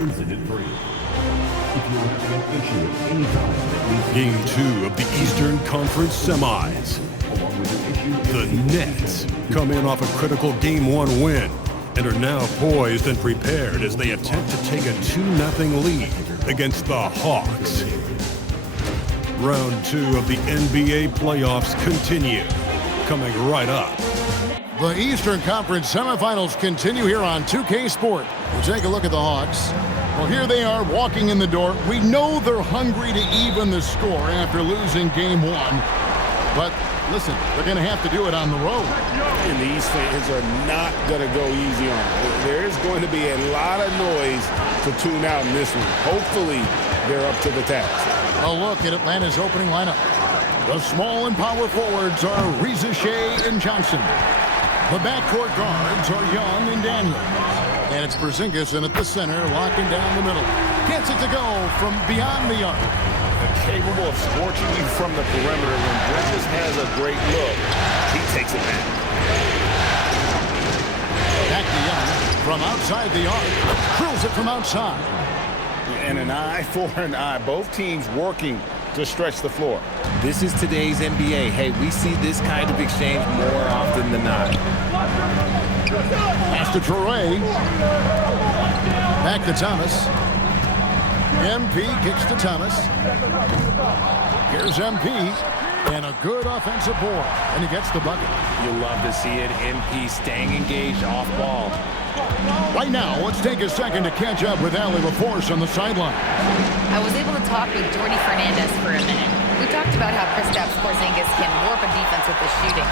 incident-free. If you're having an issue at any time that needs Game 2 of the Eastern Conference Semis. along with an issue The Nets come in off a critical Game 1 win and are now poised and prepared as they attempt to take a 2-0 lead against the Hawks. Round 2 of the NBA playoffs continue, coming right up. The Eastern Conference semifinals continue here on 2K Sport. We'll take a look at the Hawks. Well, here they are walking in the door. We know they're hungry to even the score after losing Game 1. But listen, they're going to have to do it on the road. And these fans are not going to go easy on them. There's going to be a lot of noise to tune out in this one. Hopefully, they're up to the task. A look at Atlanta's opening lineup. The small and power forwards are Reza Shea and Johnson. The backcourt guards are Young and Daniels. And it's Porzingis in at the center, locking down the middle. Gets it to go from beyond the arc. Capable of scorching you from the perimeter. When Bridges has a great look, he takes it back. Back to Young from outside the arc. Drills it from outside. And an eye for an eye. Both teams working to stretch the floor. This is today's NBA. Hey, we see this kind of exchange more often than not. Pass to Traore. Back to Thomas. MP kicks to Thomas. Here's MP. And a good offensive board. And he gets the bucket. You love to see it. MP staying engaged off ball. Right now, let's take a second to catch up with Allie LaForce on the sideline. I was able to talk with Jordy Fernandez for a minute. We talked about how Kristaps Porzingis can warp a defense with his shooting.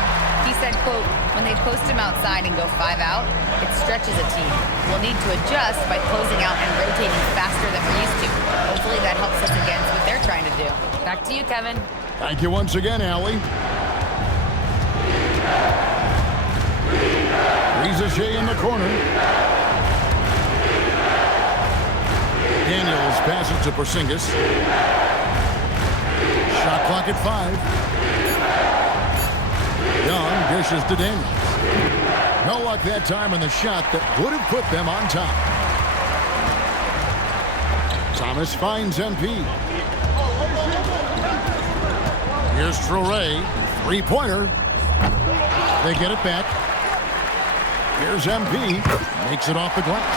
He said, quote, when they post him outside and go 5 out, it stretches a team. We'll need to adjust by closing out and rotating faster than we're used to. Hopefully that helps us against what they're trying to do. Back to you, Kevin. Thank you once again, Allie. Reza Shea in the corner. Daniels passes to Porzingis. Shot clock at 5. Young dishes to Daniels. No luck that time in the shot that would have put them on top. Thomas finds MP. Here's Traore. Three-pointer. They get it back. Here's MP. Makes it off the glass.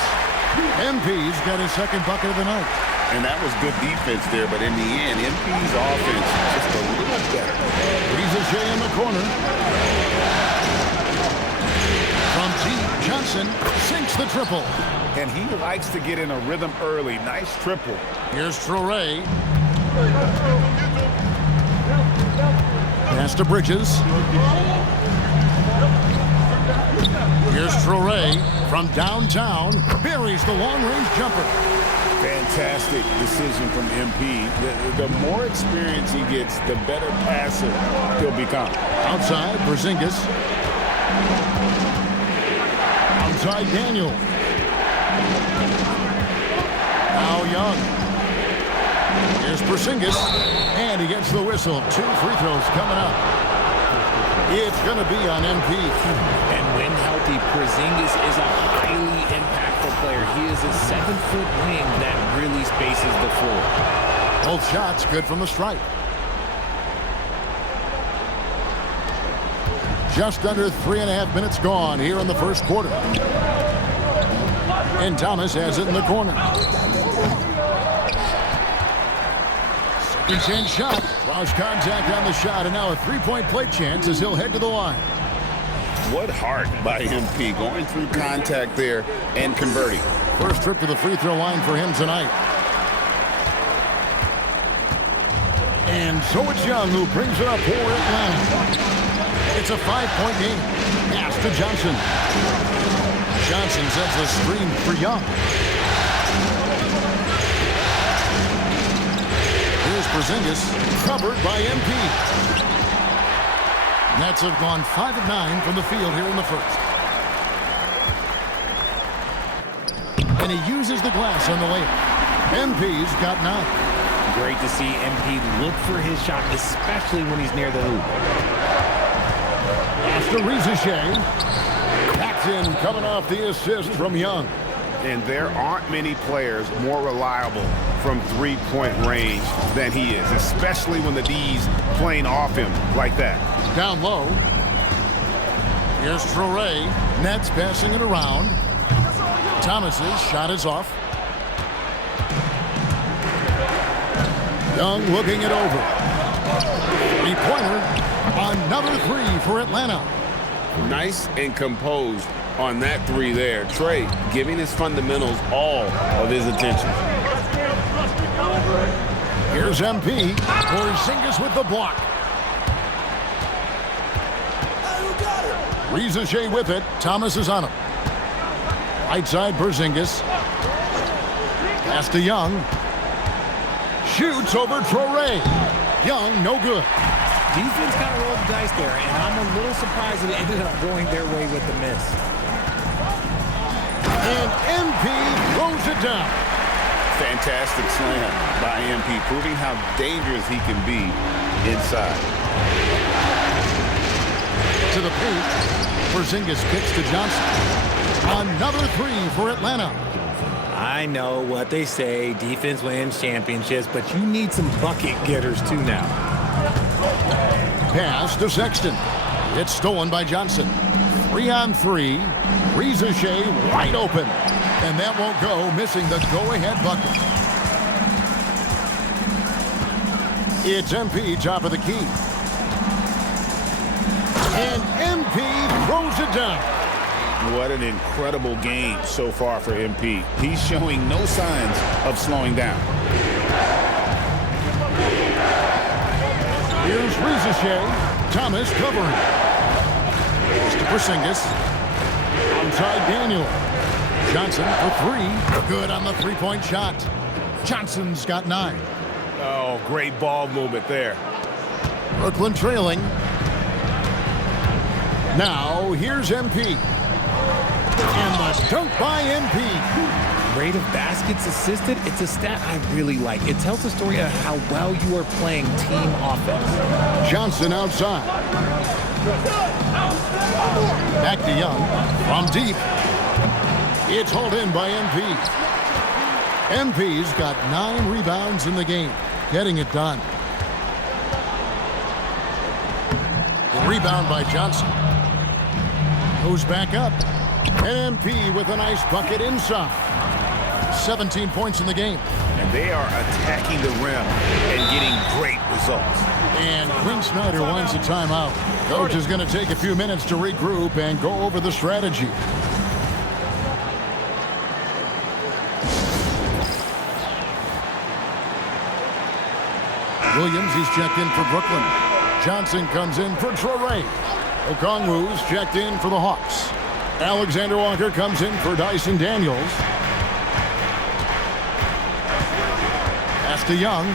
MP's got his second bucket of the night. And that was good defense there, but in the end, MP's offense just a little better. Reza Shea in the corner. From deep, Johnson sinks the triple. And he likes to get in a rhythm early. Nice triple. Here's Traore. Pass to Bridges. Here's Traore from downtown. Buries the long-range jumper. Fantastic decision from MP. The more experience he gets, the better passer he'll become. Outside, Porzingis. Outside, Daniel. Now Young. Here's Porzingis. And he gets the whistle. 2 free throws coming up. It's going to be on MP. And when healthy, Porzingis is a highly impactful player. He is a 7-foot wing that really spaces the floor. Both shots good from the stripe. Just under 3.5 minutes gone here in the first quarter. And Thomas has it in the corner. Second chance shot. Lost contact on the shot, and now a three-point play chance as he'll head to the line. What heart by MP, going through contact there and converting. First trip to the free throw line for him tonight. And so it's Young who brings it up for Atlanta. It's a 5-point game. Pass to Johnson. Johnson sets the screen for Young. Here's Porzingis, covered by MP. Nets have gone 5 of 9 from the field here in the first. And he uses the glass on the layup. MP's got 9. Great to see MP look for his shot, especially when he's near the hoop. After Reza Shea. Packed in, coming off the assist from Young. And there aren't many players more reliable from three-point range than he is, especially when the D's playing off him like that. Down low. Here's Traore. Nets passing it around. Thomas's shot is off. Young looking it over. Three-pointer. Another three for Atlanta. Nice and composed on that three there. Trey giving his fundamentals all of his attention. Here's MP. Porzingis with the block. Rizachet with it. Thomas is on him. Right side, Porzingis. Pass to Young. Shoots over Traore. Young, no good. Defense kind of rolled the dice there, and I'm a little surprised that it ended up going their way with the miss. And MP throws it down. Fantastic slam by MP, proving how dangerous he can be inside. To the paint. Porzingis kicks to Johnson. Another three for Atlanta. I know what they say, defense wins championships, but you need some bucket getters too now. Pass to Sexton. It's stolen by Johnson. 3-on-3. Rizachet wide open. And that won't go, missing the go-ahead bucket. It's MP, top of the key. And MP throws it down. What an incredible game so far for MP. He's showing no signs of slowing down. Here's Rizachet. Thomas covering. It's to Porzingis. Outside Daniel. Johnson for three. Good on the three-point shot. Johnson's got 9. Oh, great ball movement there. Brooklyn trailing. Now, here's MP. And the dunk by MP. Rate of baskets assisted, it's a stat I really like. It tells a story of how well you are playing team offense. Johnson outside. Back to Young. From deep. It's hauled in by MP. MP's got 9 rebounds in the game. Getting it done. The rebound by Johnson. Goes back up. And MP with a nice bucket inside. 17 points in the game. And they are attacking the rim and getting great results. And Quinn Snyder wants a timeout. Coach is going to take a few minutes to regroup and go over the strategy. Williams, he's checked in for Brooklyn. Johnson comes in for Traore. Okongwu's checked in for the Hawks. Alexander Walker comes in for Dyson Daniels. Pass to Young.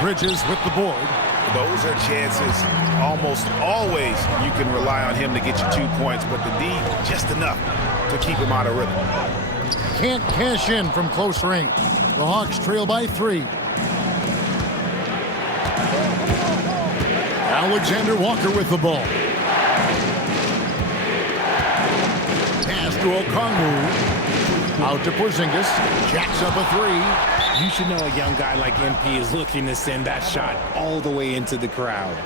Bridges with the board. Those are chances almost always you can rely on him to get you 2 points, but the D just enough to keep him out of rhythm. Can't cash in from close range. The Hawks trail by 3. Alexander Walker with the ball. Pass to Okongwu. Out to Porzingis. Jacks up a 3. You should know a young guy like MP is looking to send that shot all the way into the crowd.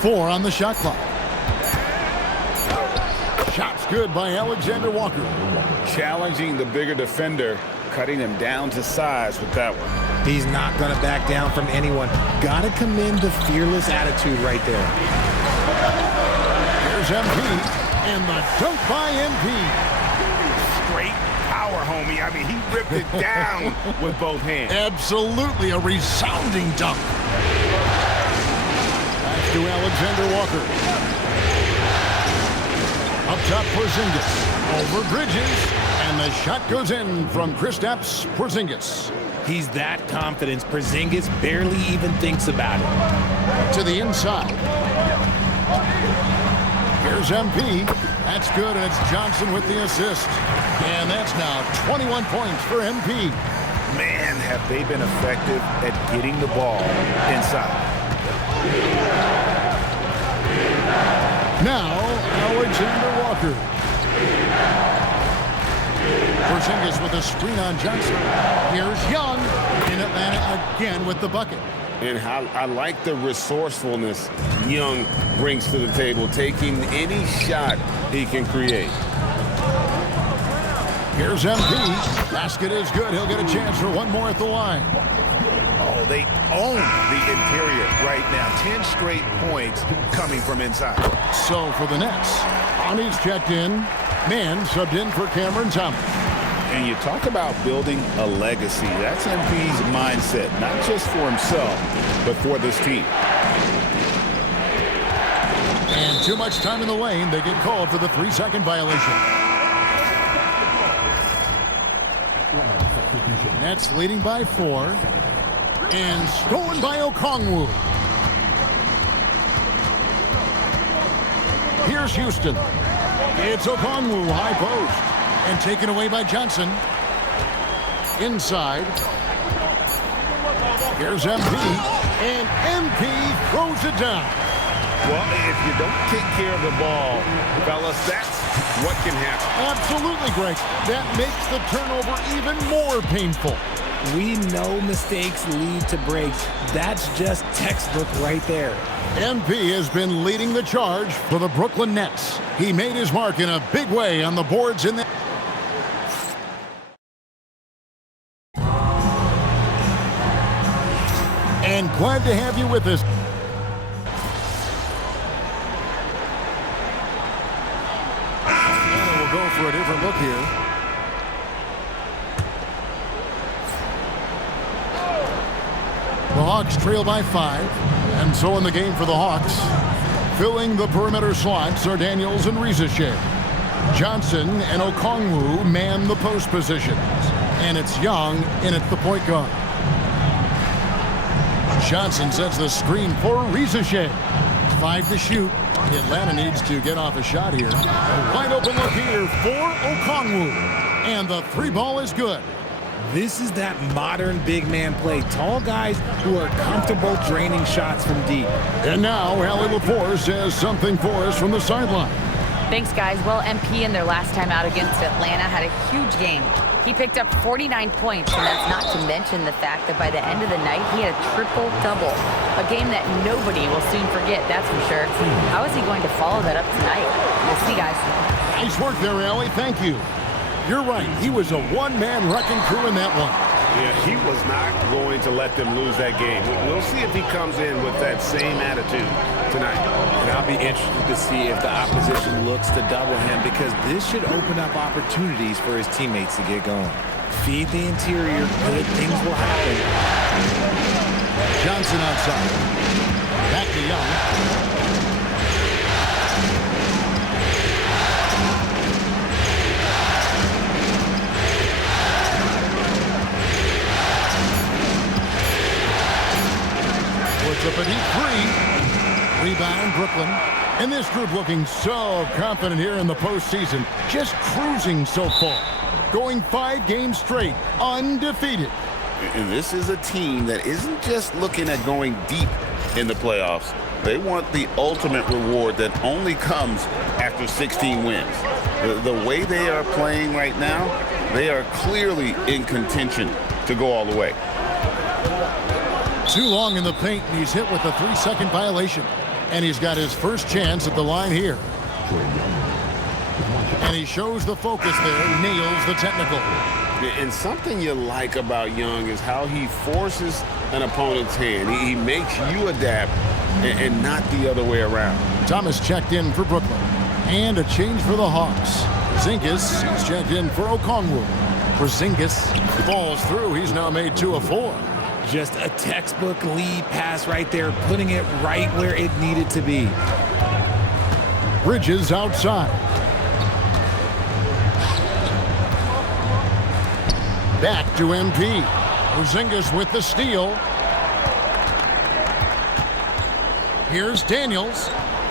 Four on the shot clock. Shots good by Alexander Walker. Challenging the bigger defender, cutting him down to size with that one. He's not going to back down from anyone. Got to commend the fearless attitude right there. Here's MP, and the dunk by MP. Straight power, homie. I mean, he ripped it down with both hands. Absolutely a resounding dunk. Back to Alexander Walker. Up top, Porzingis. Over Bridges, and the shot goes in from Kristaps Porzingis. He's that confident. Porzingis barely even thinks about it. To the inside. Here's MP. That's good, and it's Johnson with the assist. And that's now 21 points for MP. Man, have they been effective at getting the ball inside. Now, Alexander Walker. Porzingis with a screen on Johnson. Here's Young in Atlanta again with the bucket. And how I like the resourcefulness Young brings to the table, taking any shot he can create. Here's MP. Basket is good. He'll get a chance for one more at the line. Oh, they own the interior right now. 10 straight points coming from inside. So for the Nets, Ani's checked in. Man subbed in for Cameron Thomas. And you talk about building a legacy. That's MP's mindset, not just for himself, but for this team. And too much time in the lane. They get called for the 3-second violation. Nets leading by 4. And stolen by Okongwu. Here's Houston. It's Okongwu, high post. And taken away by Johnson. Inside. Here's MP. And MP throws it down. Well, if you don't take care of the ball, fellas, that's what can happen. Absolutely, Greg. That makes the turnover even more painful. We know mistakes lead to breaks. That's just textbook right there. MP has been leading the charge for the Brooklyn Nets. He made his mark in a big way on the boards in the... And glad to have you with us. And we'll go for a different look here. The Hawks trail by 5, and so in the game for the Hawks. Filling the perimeter slots are Daniels and Rizachet. Johnson and Okongwu man the post positions. And it's Young in at the point guard. Johnson sets the screen for Rizachet. 5 to shoot. Atlanta needs to get off a shot here. A wide open look here for Okongwu. And the 3 ball is good. This is that modern big man play. Tall guys who are comfortable draining shots from deep. And now, Allie LaForce has something for us from the sideline. Thanks, guys. Well, MP in their last time out against Atlanta had a huge game. He picked up 49 points, and that's not to mention the fact that by the end of the night, he had a triple-double. A game that nobody will soon forget, that's for sure. How is he going to follow that up tonight? We'll see, guys. Nice work there, Allie. Thank you. You're right. He was a one-man wrecking crew in that one. Yeah, he was not going to let them lose that game. We'll see if he comes in with that same attitude tonight. And I'll be interested to see if the opposition looks to double him, because this should open up opportunities for his teammates to get going. Feed the interior, good things will happen. Johnson outside. Back to Young. Up a deep 3. Rebound, Brooklyn. And this group looking so confident here in the postseason. Just cruising so far. Going 5 games straight, undefeated. And this is a team that isn't just looking at going deep in the playoffs. They want the ultimate reward that only comes after 16 wins. The way they are playing right now, they are clearly in contention to go all the way. Too long in the paint, and he's hit with a 3-second violation. And he's got his first chance at the line here. And he shows the focus there, nails the technical. And something you like about Young is how he forces an opponent's hand. He makes you adapt and not the other way around. Thomas checked in for Brooklyn. And a change for the Hawks. Porzingis is checked in for Okongwu. Porzingis falls through. He's now made 2 of 4. Just a textbook lead pass right there, putting it right where it needed to be. Bridges outside. Back to MP. Porzingis with the steal. Here's Daniels.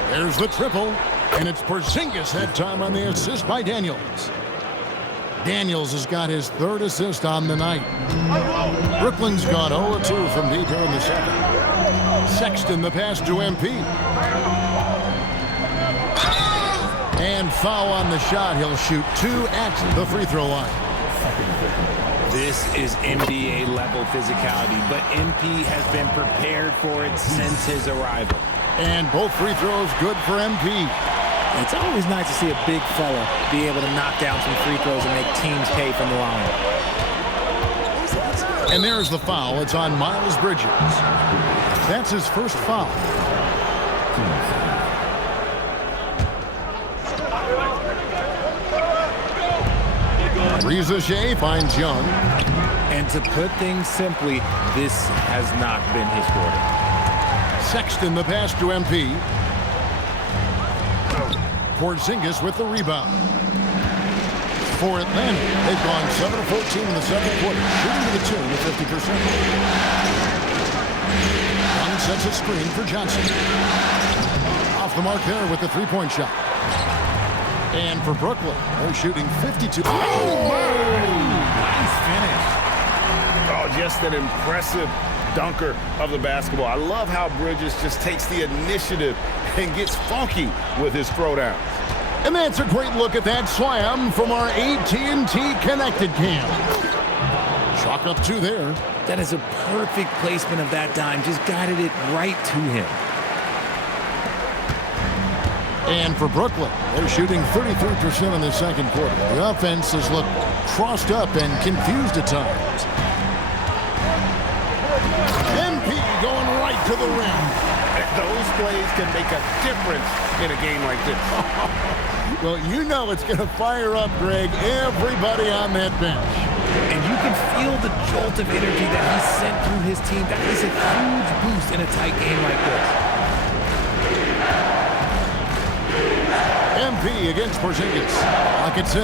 There's the triple. And it's Porzingis that time on the assist by Daniels. Daniels has got his third assist on the night. Brooklyn's gone 0-2 from deep here in the second. Sexton the pass to MP. And foul on the shot. He'll shoot 2 at the free throw line. This is NBA level physicality, but MP has been prepared for it since his arrival. And both free throws good for MP. It's always nice to see a big fella be able to knock down some free throws and make teams pay from the line. And there's the foul. It's on Miles Bridges. That's his first foul. Reza Shea finds Young. And to put things simply, this has not been his quarter. Sexton the pass to MP. Porzingis with the rebound. For Atlanta, they've gone 7 of 14 in the second quarter, shooting to the tune of 50%. Young sets a screen for Johnson. Off the mark there with the three-point shot. And for Brooklyn, they're shooting 52. Nice finish. Oh, just an impressive dunker of the basketball. I love how Bridges just takes the initiative and gets funky with his throwdowns. And that's a great look at that slam from our AT&T Connected Cam. Chalk up 2 there. That is a perfect placement of that dime. Just guided it right to him. And for Brooklyn, they're shooting 33% in the second quarter. The offense has looked crossed up and confused at times. MP going right to the rim. Those plays can make a difference in a game like this. Well, you know it's going to fire up, Greg, everybody on that bench. And you can feel the jolt of energy that he sent through his team. That is a huge boost in a tight game like this. MP against Porzingis. Lock at 6.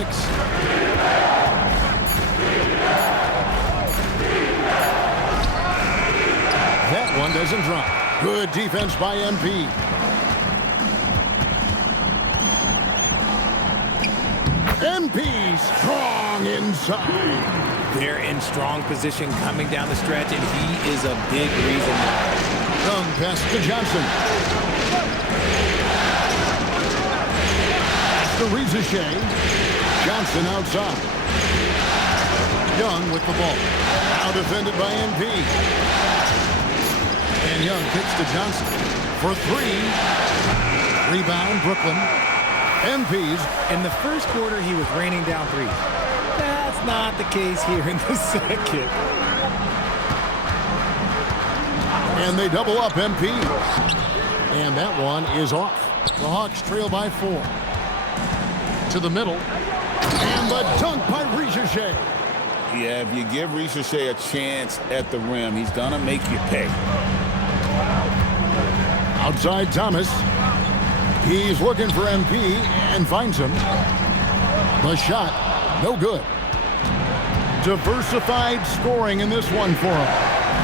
That one doesn't drop. Good defense by MP. MP strong inside. They're in strong position coming down the stretch, and he is a big reason why. Young pass to Johnson. To Reza Shea. Johnson outside. Young with the ball. Now defended by MP. And Young kicks to Johnson for 3. Rebound, Brooklyn. MP's. In the first quarter, he was raining down threes. That's not the case here in the second. And they double up MP. And that one is off. The Hawks trail by 4. To the middle. And the dunk by Reza Shea. Yeah, if you give Reza Shea a chance at the rim, he's going to make you pay. Outside Thomas. He's looking for MP and finds him. The shot, no good. Diversified scoring in this one for him.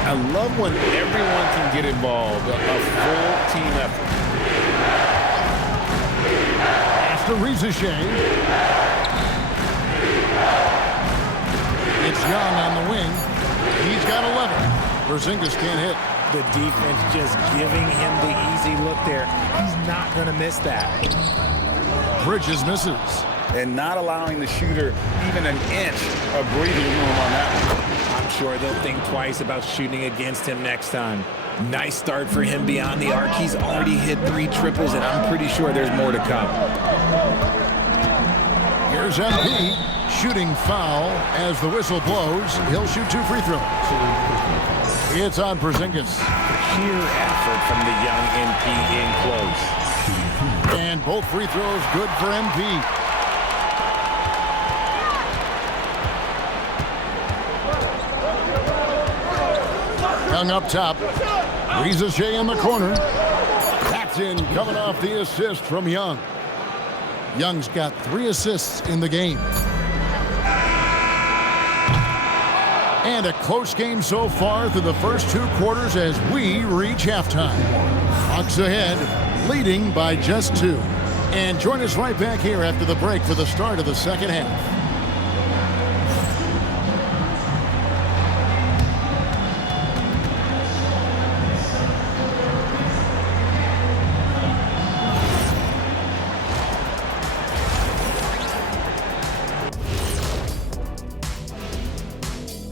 I love when everyone can get involved, a full team effort. To Reza Shea. It's Young on the wing. He's got 11. Porzingis can't hit. The defense just giving him the easy look there. He's not going to miss that. Bridges misses. And not allowing the shooter even an inch of breathing room on that one. I'm sure they'll think twice about shooting against him next time. Nice start for him beyond the arc. He's already hit 3 triples, and I'm pretty sure there's more to come. Here's MP shooting foul as the whistle blows. He'll shoot 2 free throws. It's on Porzingis. Sheer effort from the young MP in close. And both free throws good for MP. Young up top. Reza Shea in the corner. That's in, coming off the assist from Young. Young's got 3 assists in the game. And a close game so far through the first 2 quarters as we reach halftime. Hawks ahead, leading by just 2. And join us right back here after the break for the start of the second half.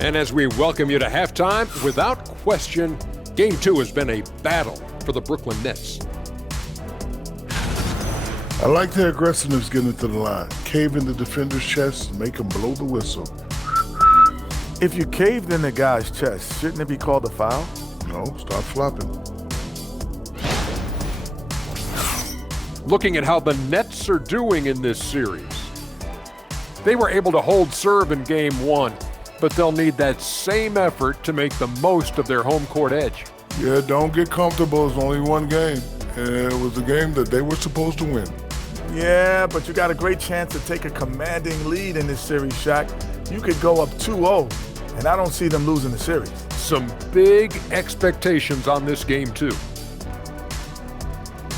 And as we welcome you to halftime, without question, Game 2 has been a battle for the Brooklyn Nets. I like their aggressiveness getting to the line. Cave in the defender's chest and make him blow the whistle. If you caved in the guy's chest, shouldn't it be called a foul? No, stop flopping. Looking at how the Nets are doing in this series. They were able to hold serve in Game 1, but they'll need that same effort to make the most of their home court edge. Yeah, don't get comfortable. It's only one game. And it was a game that they were supposed to win. Yeah, but you got a great chance to take a commanding lead in this series, Shaq. You could go up 2-0, and I don't see them losing the series. Some big expectations on this game, too.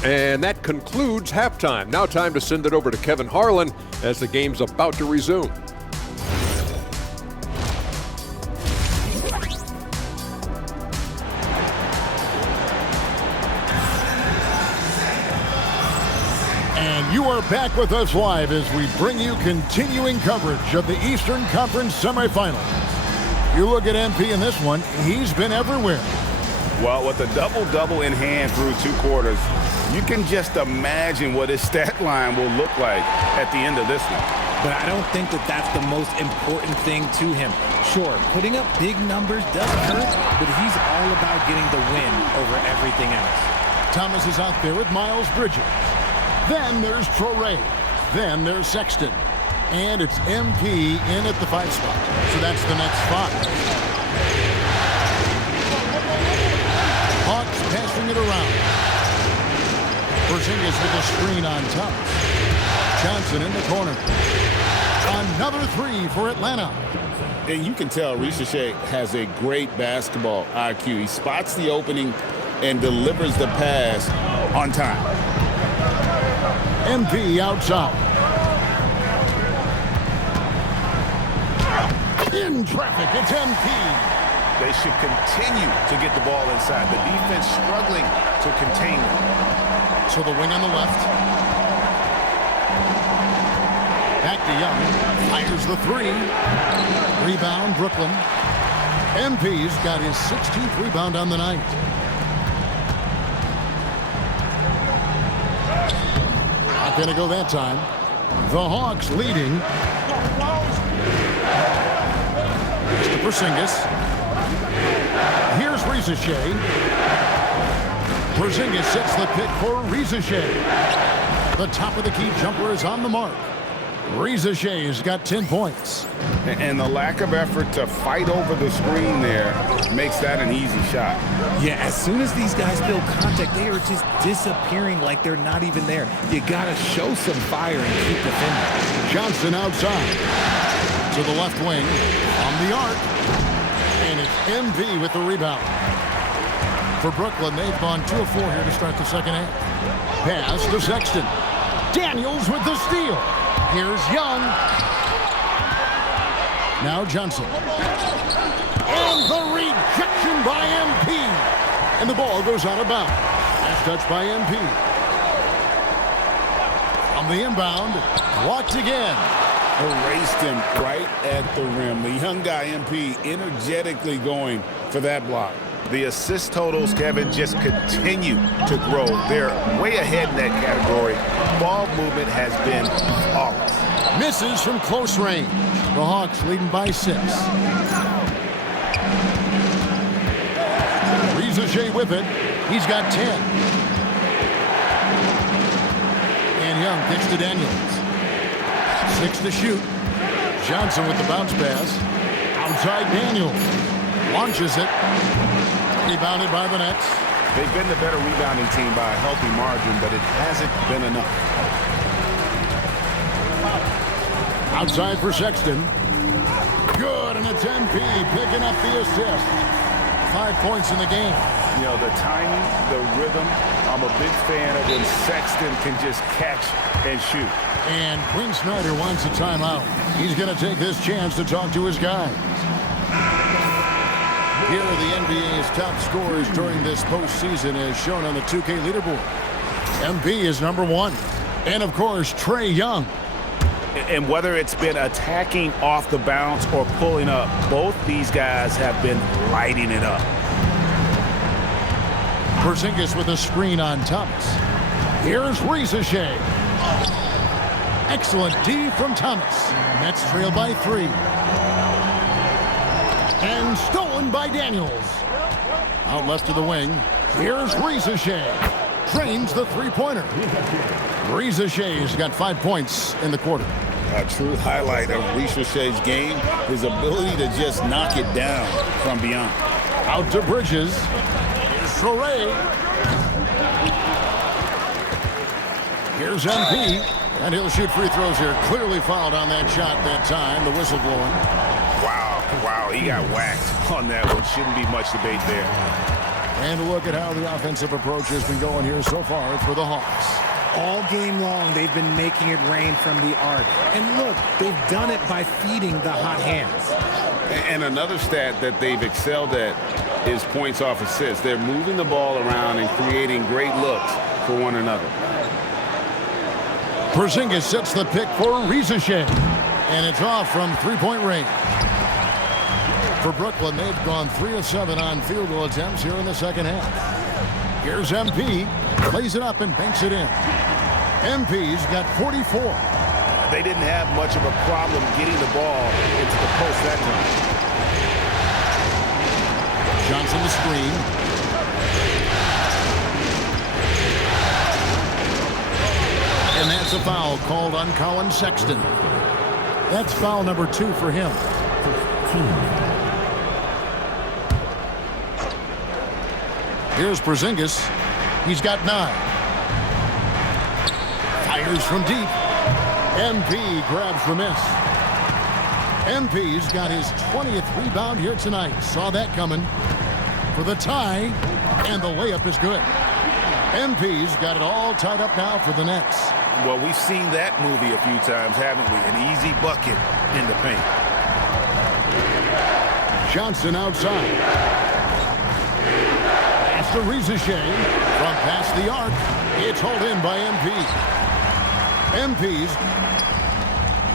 And that concludes halftime. Now time to send it over to Kevin Harlan as the game's about to resume. You are back with us live as we bring you continuing coverage of the Eastern Conference semifinals. You look at MP in this one, he's been everywhere. Well, with a double-double in hand through 2 quarters, you can just imagine what his stat line will look like at the end of this one. But I don't think that that's the most important thing to him. Sure, putting up big numbers does hurt, but he's all about getting the win over everything else. Thomas is out there with Miles Bridges. Then there's Traore. Then there's Sexton. And it's MP in at the 5 spot. So that's the next 5. Hawks passing it around. Porzingis with a screen on Thomas. Johnson in the corner. Another 3 for Atlanta. And you can tell Risache has a great basketball IQ. He spots the opening and delivers the pass on time. MP outside. In traffic, it's MP. They should continue to get the ball inside. The defense struggling to contain them. So the wing on the left. Back to Young. Fires the 3. Rebound, Brooklyn. MP's got his 16th rebound on the night. Not going to go that time. The Hawks leading. Mr. Porzingis. Here's Risache. Porzingis sets the pick for Risache. The top of the key jumper is on the mark. Risache's got 10 points. And the lack of effort to fight over the screen there makes that an easy shot. Yeah, as soon as these guys build contact, they are just disappearing like they're not even there. You got to show some fire and keep defending. Johnson outside. To the left wing. On the arc. And it's MV with the rebound. For Brooklyn, they've gone 2 of 4 here to start the second half. Pass to Sexton. Daniels with the steal. Here's Young. Now Johnson. And the rejection by MP. And the ball goes out of bounds. Last touch by MP. On the inbound. Blocked again. Erased him right at the rim. The young guy, MP, energetically going for that block. The assist totals, Kevin, just continue to grow. They're way ahead in that category. Ball movement has been flawless. Misses from close range. The Hawks leading by 6. Risache with it. He's got 10. And Young kicks to Daniels. 6 to shoot. Johnson with the bounce pass. Outside Daniels. Launches it. Rebounded by the Nets. They've been the better rebounding team by a healthy margin, but it hasn't been enough. Outside for Sexton. Good, and it's MP picking up the assist. 5 points in the game. You know, the timing, the rhythm. I'm a big fan of when Sexton can just catch and shoot. And Quinn Snyder wants a timeout. He's going to take this chance to talk to his guys. Here are the NBA's top scorers during this postseason as shown on the 2K leaderboard. MP is number 1. And, of course, Trae Young. And whether it's been attacking off the bounce or pulling up, both these guys have been lighting it up. Porzingis with a screen on Thomas. Here's Risache. Excellent D from Thomas. Nets trail by 3. And stolen by Daniels. Out left to the wing. Here's Risache. Trains the three-pointer. Risache's got 5 points in the quarter. A true highlight of Risache's game, his ability to just knock it down from beyond. Out to Bridges. Here's Traore. Here's MP. And he'll shoot free throws here. Clearly fouled on that shot that time. The whistle blowing. Wow, he got whacked on that one. Shouldn't be much debate there. And look at how the offensive approach has been going here so far for the Hawks. All game long, they've been making it rain from the arc. And look, they've done it by feeding the hot hands. And another stat that they've excelled at is points off assists. They're moving the ball around and creating great looks for one another. Porzingis sets the pick for Risache. And it's off from three-point range. For Brooklyn, they've gone 3 of 7 on field goal attempts here in the second half. Here's MP. Plays it up and banks it in. MP's got 44. They didn't have much of a problem getting the ball into the post that time. Johnson the screen. And that's a foul called on Colin Sexton. That's foul number 2 for him. Here's Porzingis. He's got 9. Fires from deep. MP grabs the miss. MP's got his 20th rebound here tonight. Saw that coming for the tie, and the layup is good. MP's got it all tied up now for the Nets. Well, we've seen that movie a few times, haven't we? An easy bucket in the paint. Johnson outside. To Risache from past the arc. It's hauled in by MP. MP's.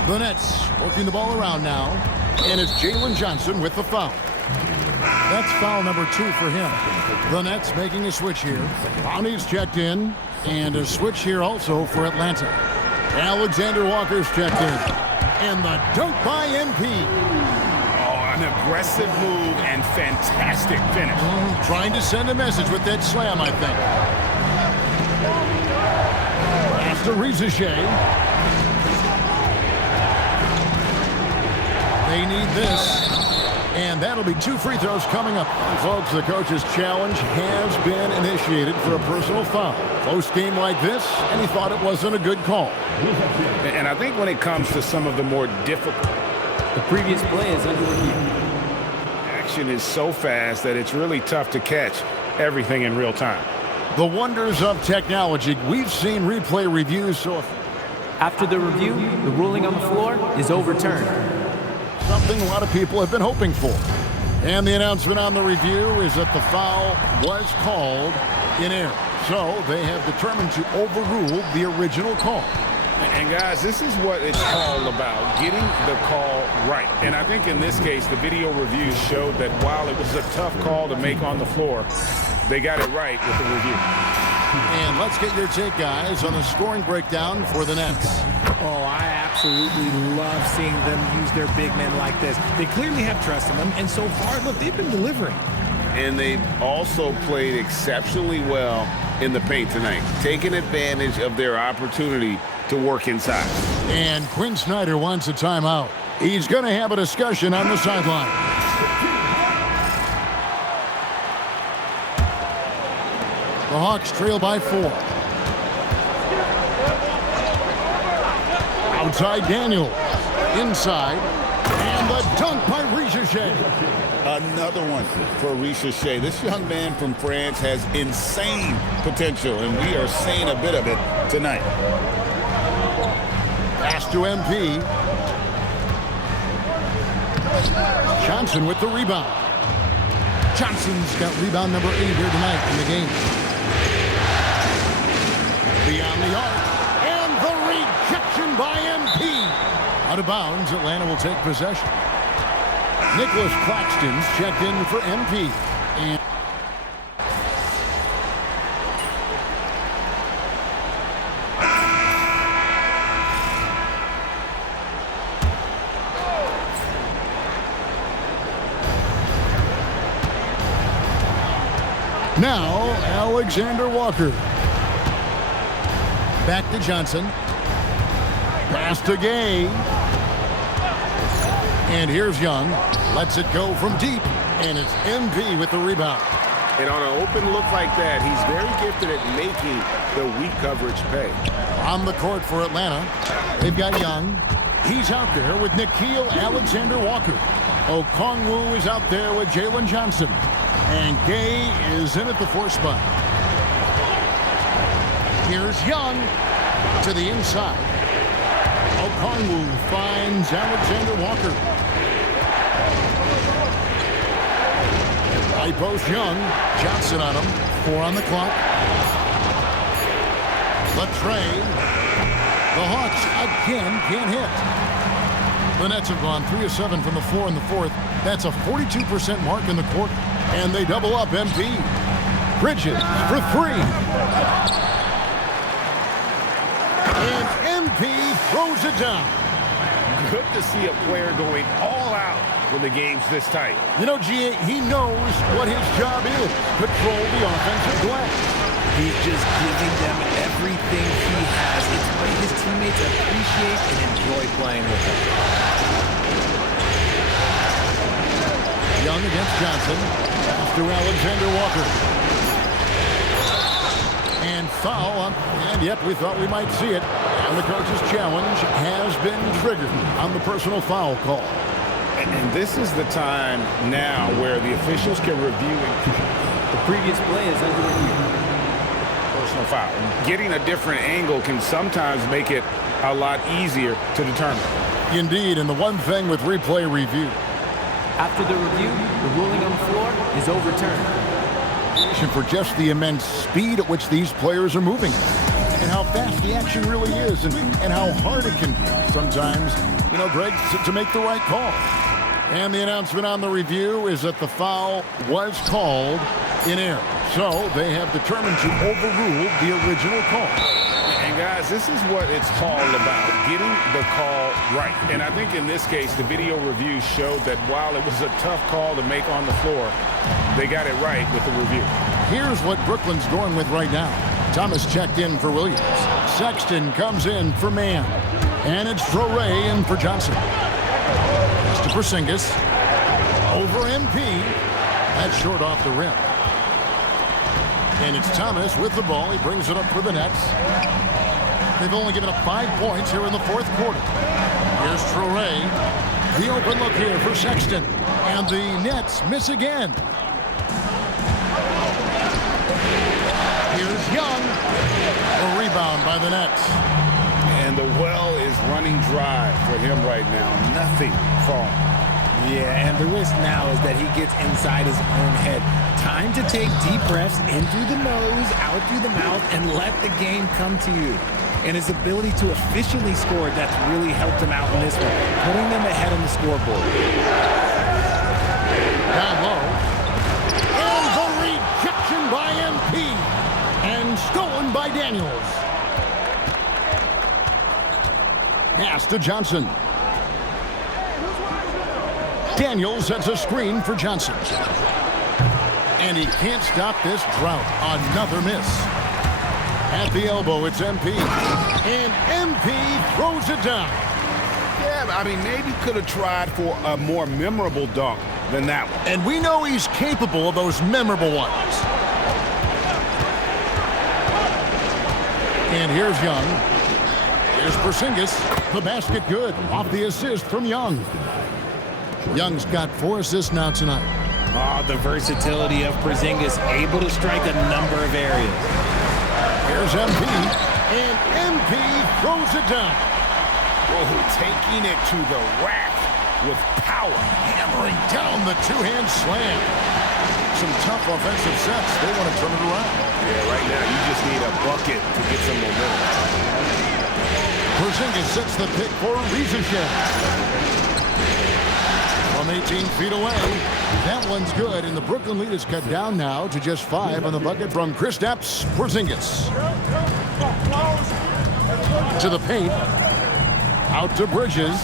The Nets working the ball around now. And it's Jalen Johnson with the foul. That's foul number 2 for him. The Nets making a switch here. Bounty's checked in. And a switch here also for Atlanta. Alexander Walker's checked in. And the dunk by MP. An aggressive move and fantastic finish. Trying to send a message with that slam, I think. Pass to Risache. They need this. And that'll be 2 free throws coming up. And folks, the coach's challenge has been initiated for a personal foul. Close game like this, and he thought it wasn't a good call. And I think when it comes to some of the more difficult... The previous play is under review. Action is so fast that it's really tough to catch everything in real time. The wonders of technology. We've seen replay reviews so... After the review, the ruling on the floor is overturned. Something a lot of people have been hoping for. And the announcement on the review is that the foul was called in error. So they have determined to overrule the original call. And guys, this is what it's all about, getting the call right. And I think in this case, the video review showed that while it was a tough call to make on the floor, they got it right with the review. And let's get your take, guys, on the scoring breakdown for the Nets. Oh, I absolutely love seeing them use their big men like this. They clearly have trust in them, and so far, look, they've been delivering. And they've also played exceptionally well in the paint tonight, taking advantage of their opportunity to work inside. And Quinn Snyder wants a timeout. He's going to have a discussion on the sideline. The Hawks trail by 4. Outside Daniels. Inside. And the dunk by Ricochet. Another one for Ricochet. This young man from France has insane potential, and we are seeing a bit of it tonight. Pass to MP. Johnson with the rebound. Johnson's got rebound number 8 here tonight in the game. Beyond the arc. And the rejection by MP. Out of bounds, Atlanta will take possession. Nicholas Claxton's checked in for MP. And now, Alexander Walker. Back to Johnson. Pass to Gay. And here's Young. Lets it go from deep. And it's MP with the rebound. And on an open look like that, he's very gifted at making the weak coverage pay. On the court for Atlanta, they've got Young. He's out there with Nickeil Alexander-Walker. Okongwu is out there with Jalen Johnson. And Gay is in at the 4 spot. Here's Young to the inside. Okongwu finds Alexander Walker. High post Young. Johnson on him. 4 on the clock. Latrey. The Hawks again can't hit. The Nets have gone 3 of 7 from the floor in the 4th. That's a 42% mark in the quarter. And they double up MP. Bridges for 3. And MP throws it down. Good to see a player going all out when the game's this tight. You know, G.A., he knows what his job is. Control the offensive glass. He's just giving them everything he has. It's what his teammates appreciate and enjoy playing with him. Young against Johnson. After Alexander Walker. And foul on, and yet we thought we might see it. And the coach's challenge has been triggered on the personal foul call. And this is the time now where the officials can review The previous play is under review. personal foul. Getting a different angle can sometimes make it a lot easier to determine. Indeed, and the one thing with replay review. After the review, the ruling on the floor is overturned. For just the immense speed at which these players are moving and how fast the action really is and how hard it can be sometimes, you know, Greg, to make the right call. And the announcement on the review is that the foul was called in error. So they have determined to overrule the original call. And guys, this is what it's all about, getting the call right. And I think in this case, the video review showed that while it was a tough call to make on the floor, they got it right with the review. Here's what Brooklyn's going with right now. Thomas checked in for Williams. Sexton comes in for Mann. And it's Traoré in for Johnson. Pass to Porzingis. Over MP. That's short off the rim. And it's Thomas with the ball. He brings it up for the Nets. They've only given up 5 points here in the 4th quarter. Here's Traoré. The open look here for Sexton. And the Nets miss again. Here's Young. A rebound by the Nets. And the well is running dry for him right now. Nothing falling. Yeah, and the risk now is that he gets inside his own head. Time to take deep breaths in through the nose, out through the mouth, and let the game come to you. And his ability to efficiently score, that's really helped him out in this one, putting them ahead on the scoreboard. Down low. And the rejection by MP. And stolen by Daniels. Pass to Johnson. Daniels sets a screen for Johnson. And he can't stop this drought. Another miss. At the elbow, it's MP. And MP throws it down. Yeah, I mean, maybe could have tried for a more memorable dunk than that one. And we know he's capable of those memorable ones. And here's Young. Here's Porzingis. The basket good. Off the assist from Young. Young's got 4 assists now tonight. Oh, the versatility of Porzingis, able to strike a number of areas. Here's MP, and MP throws it down. Oh, taking it to the rack with power. Hammering down the two-hand slam. Some tough offensive sets. They want to turn it around. Yeah, right now you just need a bucket to get some momentum. Porzingis sets the pick for Ricochet. From 18 feet away, that one's good, and the Brooklyn lead is cut down now to just 5 on the bucket from Kristaps Porzingis. To the paint. Out to Bridges.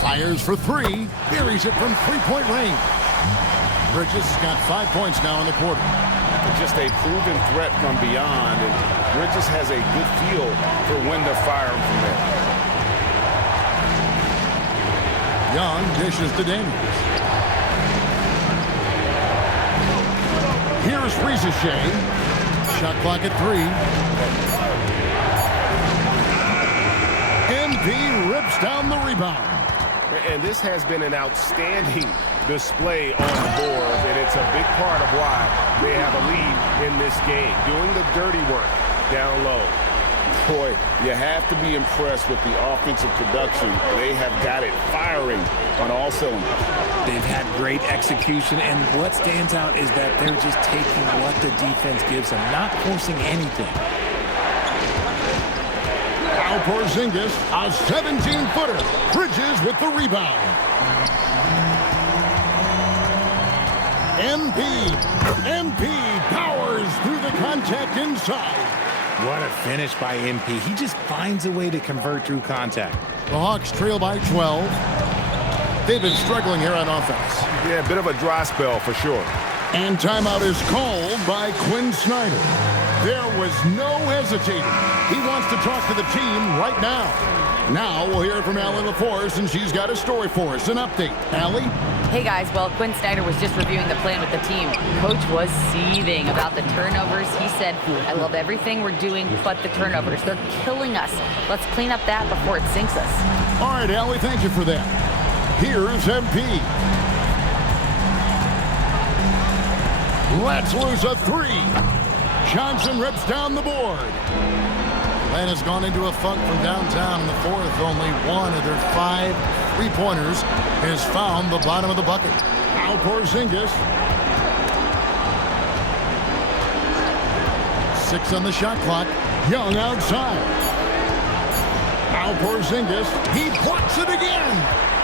Fires for 3. Buries it from three-point range. Bridges has got 5 points now in the quarter. Just a proven threat from beyond, and Bridges has a good feel for when to fire him from there. Young dishes to Daniels. Here's Ricochet. Shot clock at 3. MP rips down the rebound. And this has been an outstanding display on the boards, and it's a big part of why they have a lead in this game, doing the dirty work down low. Boy, you have to be impressed with the offensive production. They have got it firing on all cylinders. They've had great execution, and what stands out is that they're just taking what the defense gives them, not forcing anything. Now Porzingis, a 17-footer. Bridges with the rebound. MP powers through the contact inside. What a finish by MP. He just finds a way to convert through contact. The Hawks trail by 12. They've been struggling here on offense. Yeah, a bit of a dry spell for sure. And timeout is called by Quinn Snyder. There was no hesitating. He wants to talk to the team right now. Now we'll hear from Allie LaForce, and she's got a story for us. An update. Allie? Hey guys, well, Quinn Snyder was just reviewing the plan with the team. Coach was seething about the turnovers. He said, I love everything we're doing but the turnovers. They're killing us. Let's clean up that before it sinks us. All right, Allie, thank you for that. Here's MP. Let's lose a 3. Johnson rips down the board. Atlanta has gone into a funk from downtown in the fourth. Only one of their 5 3-pointers has found the bottom of the bucket. Now Porzingis. 6 on the shot clock. Young outside. Now Porzingis. He blocks it again.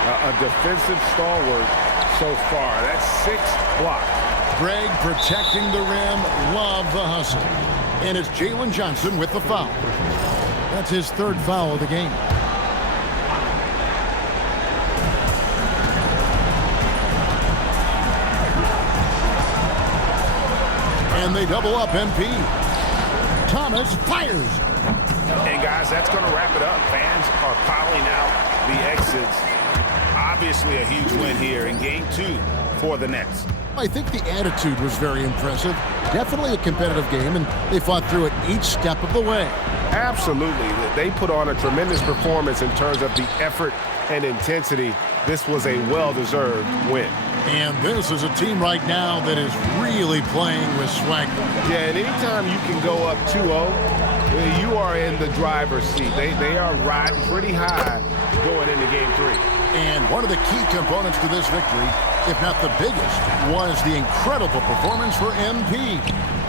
A defensive stalwart so far. That's 6 blocks. Greg protecting the rim. Love the hustle. And it's Jalen Johnson with the foul. That's his 3rd foul of the game. And they double up MP. Thomas fires. And guys, that's going to wrap it up. Fans are piling out the exits. Obviously a huge win here in Game 2 for the Nets. I think the attitude was very impressive. Definitely a competitive game, and they fought through it each step of the way. Absolutely. They put on a tremendous performance in terms of the effort and intensity. This was a well-deserved win. And this is a team right now that is really playing with swagger. Yeah, and anytime you can go up 2-0, you are in the driver's seat. They are riding pretty high going into Game 3. And one of the key components to this victory, if not the biggest, was the incredible performance for MP.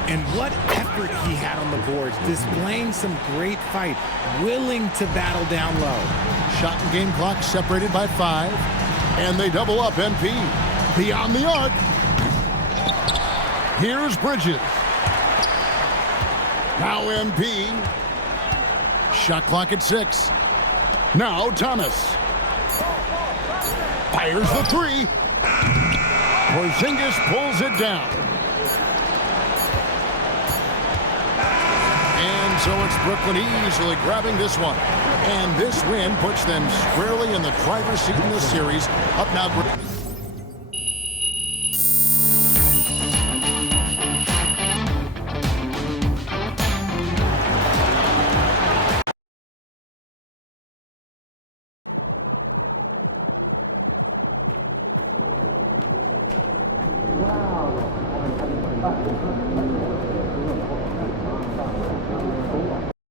And what effort he had on the boards, displaying some great fight, willing to battle down low. Shot and game clock separated by 5. And they double up MP. Beyond the arc. Here's Bridges. Now MP. Shot clock at 6. Now Thomas. Fires the 3. Porzingis pulls it down. And so it's Brooklyn easily grabbing this one. And this win puts them squarely in the driver's seat in this series. Up now.